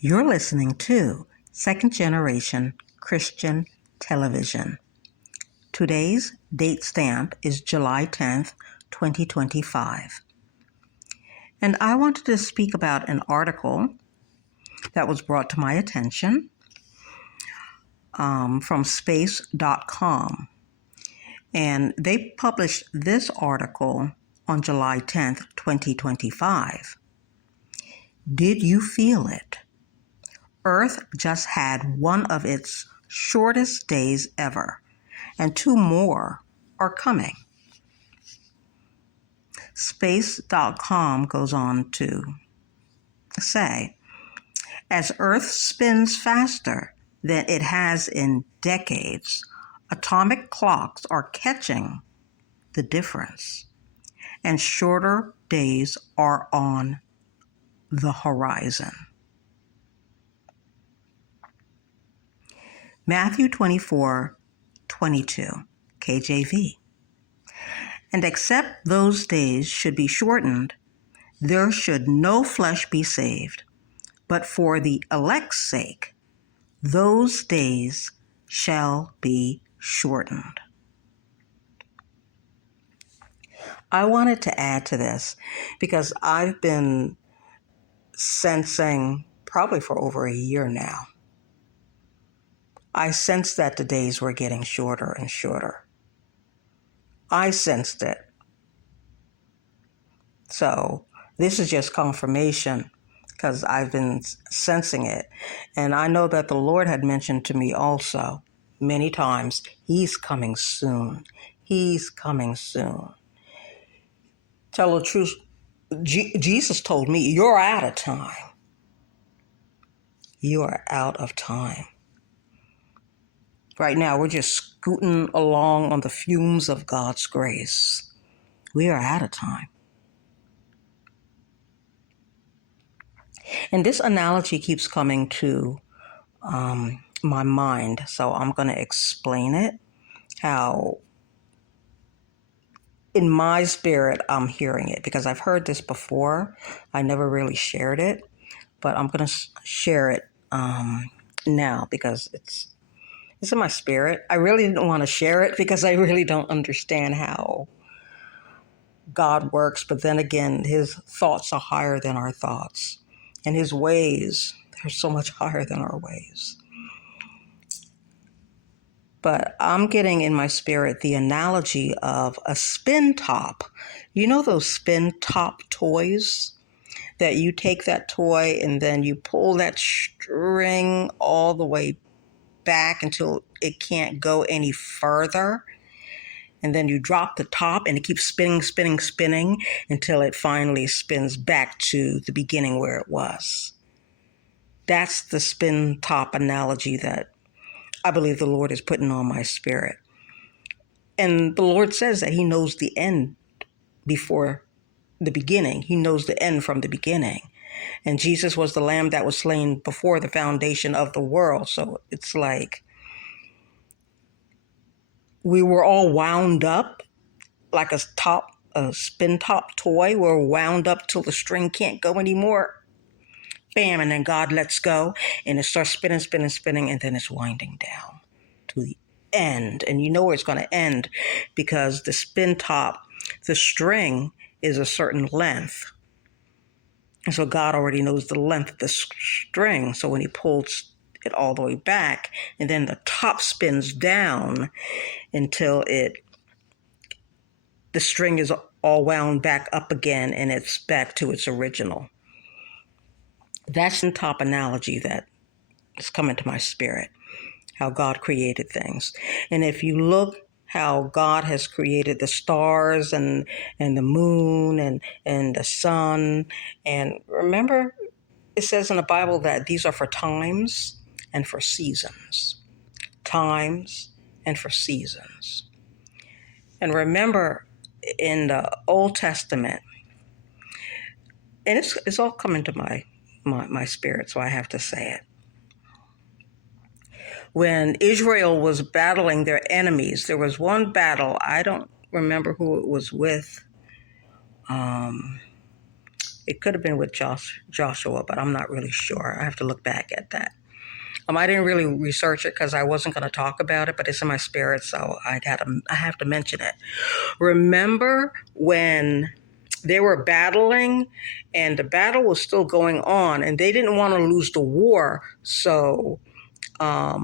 You're listening to Second Generation Christian Television. Today's date stamp is July 10th, 2025. And I wanted to speak about an article that was brought to my attention from space.com. And they published this article on July 10th, 2025. Did you feel it? Earth just had one of its shortest days ever, and 2 more are coming. Space.com goes on to say, as Earth spins faster than it has in decades, atomic clocks are catching the difference, and shorter days are on the horizon. Matthew 24:22, KJV. And except those days should be shortened, there should no flesh be saved. But for the elect's sake, those days shall be shortened. I wanted to add to this because I've been sensing, probably for over a year now, I sensed that the days were getting shorter and shorter. I sensed it. So this is just confirmation because I've been sensing it. And I know that the Lord had mentioned to me also many times, He's coming soon. He's coming soon. Tell the truth, Jesus told me, you're out of time. You are out of time. Right now, we're just scooting along on the fumes of God's grace. We are out of time. And this analogy keeps coming to my mind, so I'm going to explain it, how in my spirit I'm hearing it, because I've heard this before. I never really shared it, but I'm going to share it now because it's in my spirit. I really didn't want to share it because I really don't understand how God works. But then again, His thoughts are higher than our thoughts. And His ways, they're so much higher than our ways. But I'm getting in my spirit the analogy of a spin top. You know those spin top toys? That you take that toy and then you pull that string all the way back until it can't go any further, and then you drop the top and it keeps spinning until it finally spins back to the beginning where it was. That's the spin top analogy that I believe the Lord is putting on my spirit. And the Lord says that He knows the end before the beginning. He knows the end from the beginning. And Jesus was the Lamb that was slain before the foundation of the world. So it's like we were all wound up like a spin top toy. We're wound up till the string can't go anymore. Bam, and then God lets go and it starts spinning, and then it's winding down to the end. And you know where it's going to end because the spin top, the string is a certain length. And so God already knows the length of the string. So when He pulls it all the way back, and then the top spins down until the string is all wound back up again and it's back to its original. That's the top analogy that is coming to my spirit, how God created things. And if you look how God has created the stars and the moon and the sun. And remember, it says in the Bible that these are for times and for seasons. Times and for seasons. And remember, in the Old Testament, and it's all coming to my spirit, so I have to say it. When Israel was battling their enemies, there was one battle, I don't remember who it was with. It could have been with Joshua, but I'm not really sure. I have to look back at that. I didn't really research it because I wasn't going to talk about it, but it's in my spirit, so I have to mention it. Remember when they were battling and the battle was still going on and they didn't want to lose the war, so I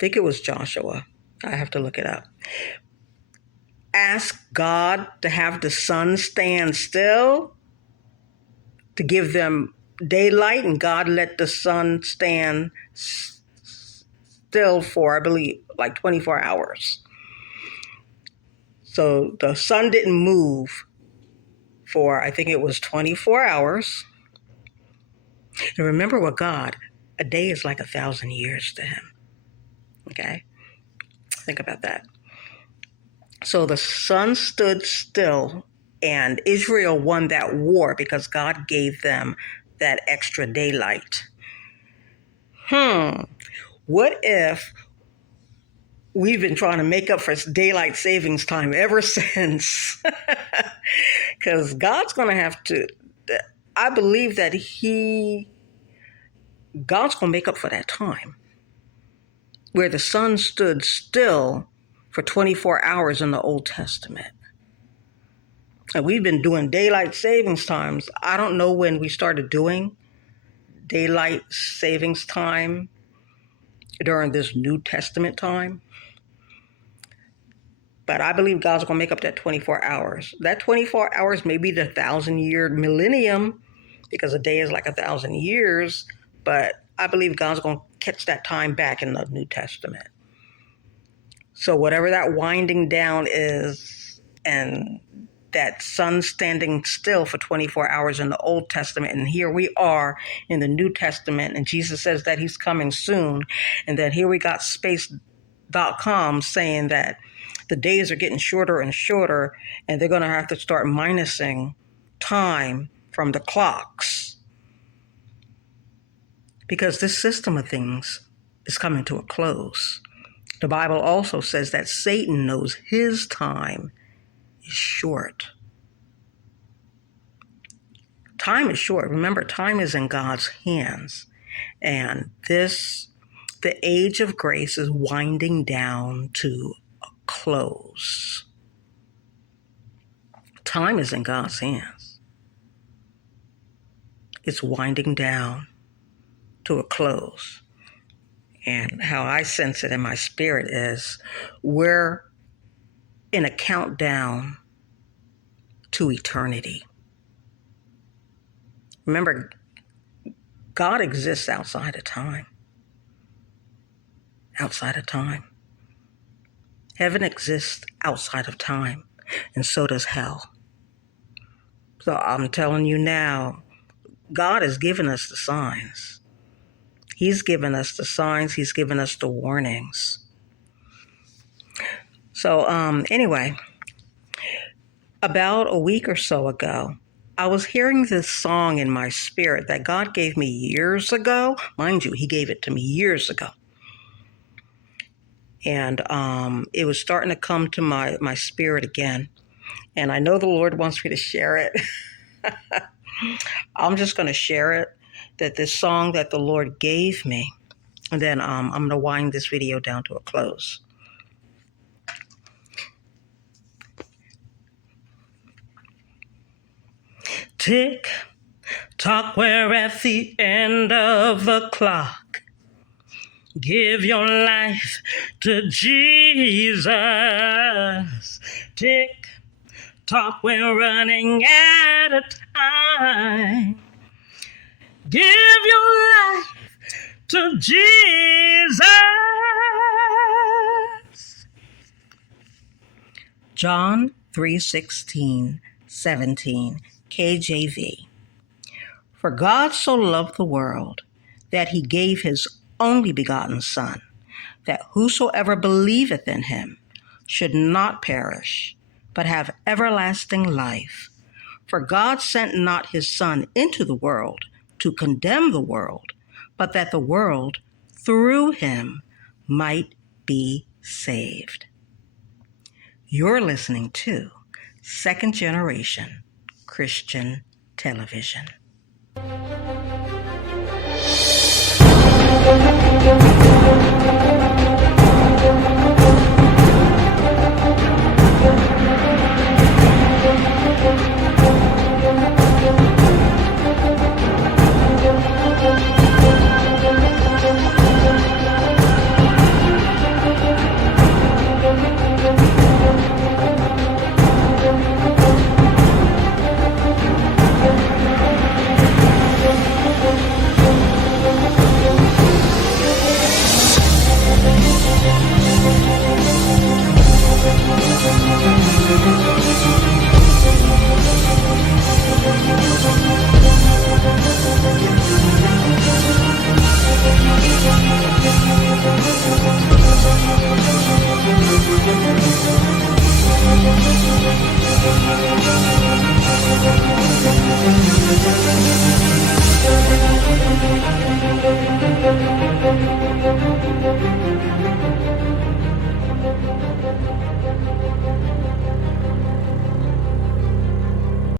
think it was Joshua. I have to look it up. Ask God to have the sun stand still to give them daylight, and God let the sun stand still for, I believe, like 24 hours. So the sun didn't move for, I think it was 24 hours. And remember with God, a day is like 1,000 years to him. Okay? Think about that. So the sun stood still, and Israel won that war because God gave them that extra daylight. What if we've been trying to make up for daylight savings time ever since? Because God's going to have to, I believe that God's going to make up for that time where the sun stood still for 24 hours in the Old Testament. And we've been doing daylight savings times. I don't know when we started doing daylight savings time during this New Testament time. But I believe God's going to make up that 24 hours. That 24 hours may be the 1,000-year millennium, because a day is like 1,000 years. But I believe God's going to catch that time back in the New Testament. So whatever that winding down is, and that sun standing still for 24 hours in the Old Testament, and here we are in the New Testament, and Jesus says that he's coming soon, and then here we got space.com saying that the days are getting shorter and shorter, and they're going to have to start minusing time from the clocks, because this system of things is coming to a close. The Bible also says that Satan knows his time is short. Time is short. Remember, time is in God's hands. And the age of grace is winding down to a close. Time is in God's hands. It's winding down to a close. And how I sense it in my spirit is we're in a countdown to eternity. Remember, God exists outside of time. Outside of time. Heaven exists outside of time, and so does hell. So I'm telling you now, God has given us the signs. He's given us the signs. He's given us the warnings. So anyway, about a week or so ago, I was hearing this song in my spirit that God gave me years ago. Mind you, he gave it to me years ago. And it was starting to come to my spirit again. And I know the Lord wants me to share it. I'm just going to share it, that this song that the Lord gave me. And then I'm going to wind this video down to a close. Tick tock, we're at the end of the clock. Give your life to Jesus. Tick tock, we're running out of time. Give your life to Jesus. John 3:16, 17, KJV. For God so loved the world that he gave his only begotten Son, that whosoever believeth in him should not perish, but have everlasting life. For God sent not his Son into the world to condemn the world, but that the world through him might be saved. You're listening to Second Generation Christian television.